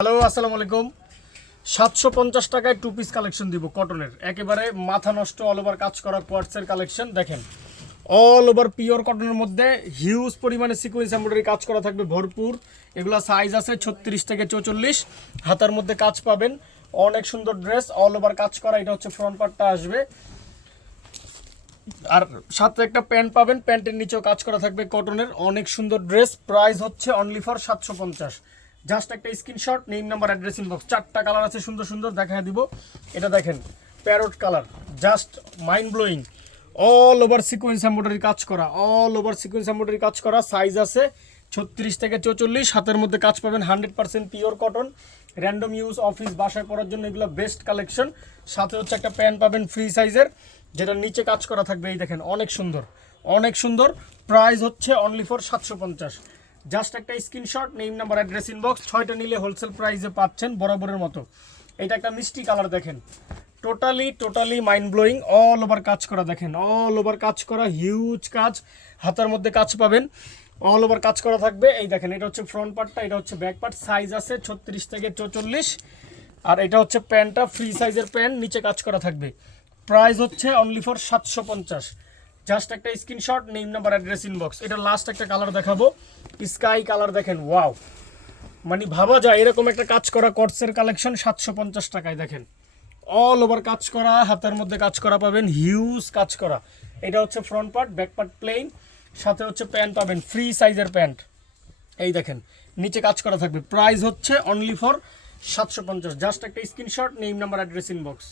Hello আসসালামু আলাইকুম। 750 টাকায় টু পিস কালেকশন দিব কটনের, একেবারে মাথা নষ্ট অল ওভার কাজ করা কোয়ার্টসের কালেকশন। দেখেন অল ওভার পিওর কটনের মধ্যে হিউজ পরিমাণে সিকোয়েন্স এমব্রয়ডারি কাজ করা থাকবে ভরপুর। এগুলো সাইজ আছে 36 থেকে 44, হাতার মধ্যে কাজ পাবেন। অনেক সুন্দর ড্রেস, অল ওভার কাজ করা। এটা হচ্ছে ফ্রন্ট পার্টটা আসবে, আর সাথে একটা প্যান্ট পাবেন, প্যান্টের নিচেও কাজ করা থাকবে কটনের। অনেক সুন্দর ড্রেস, প্রাইস হচ্ছে অনলি ফর 750। জাস্ট একটা screenshot, name number address inbox. 4টা কালার আছে সুন্দর সুন্দর, দেখায় দিব। এটা দেখেন parrot colour, just mind blowing. All over sequence embroidery কাজ করা, অল ওভার সিকোয়েন্স এমব্রয়ডারি কাজ করা। সাইজ আছে 36 থেকে 44, হাতের মধ্যে কাজ পাবেন। 100% pure cotton, random use, office বাসায় পরার জন্য এগুলো বেস্ট কালেকশন। সাথে হচ্ছে একটা প্যান্ট পাবেন ফ্রি সাইজের, যেটা নিচে কাজ করা থাকবে। এই দেখেন অনেক সুন্দর, অনেক সুন্দর। প্রাইস হচ্ছে অনলি ফর 750। জাস্ট একটা screenshot, name number address inbox. 6টা নিলে হোলসেল প্রাইসে পাচ্ছেন বরাবরের মতো। এটা একটা মিষ্টি কালার, দেখেন totally mind blowing. All over কাজ করা, দেখেন অল ওভার কাজ করা, হিউজ কাজ। হাতার মধ্যে কাজ পাবেন, অল ওভার কাজ করা থাকবে। এই দেখেন এটা হচ্ছে ফ্রন্ট পার্টটা, এটা হচ্ছে ব্যাক পার্ট। সাইজ আছে 36 থেকে 44, আর এটা হচ্ছে প্যান্টটা, ফ্রি সাইজের প্যান্ট, নিচে কাজ করা থাকবে। প্রাইস হচ্ছে অনলি ফর 750। জাস্ট একটা screenshot, name number address inbox. এটা লাস্ট একটা কালার দেখাবো, স্কাই কালার। দেখেন ওয়াও, মানে ভাবা যায় এরকম একটা কাজ করা কটসের কালেকশন 750 টাকায়। দেখেন অল ওভার কাজ করা, হাতের মধ্যে কাজ করা পাবেন, হিউজ কাজ করা। এটা হচ্ছে front part, back part plain, সাথে হচ্ছে প্যান্ট পাবেন ফ্রি সাইজের প্যান্ট। এই দেখেন নিচে কাজ করা থাকবে। প্রাইস হচ্ছে অনলি ফর 750। জাস্ট একটা screenshot, name number address inbox.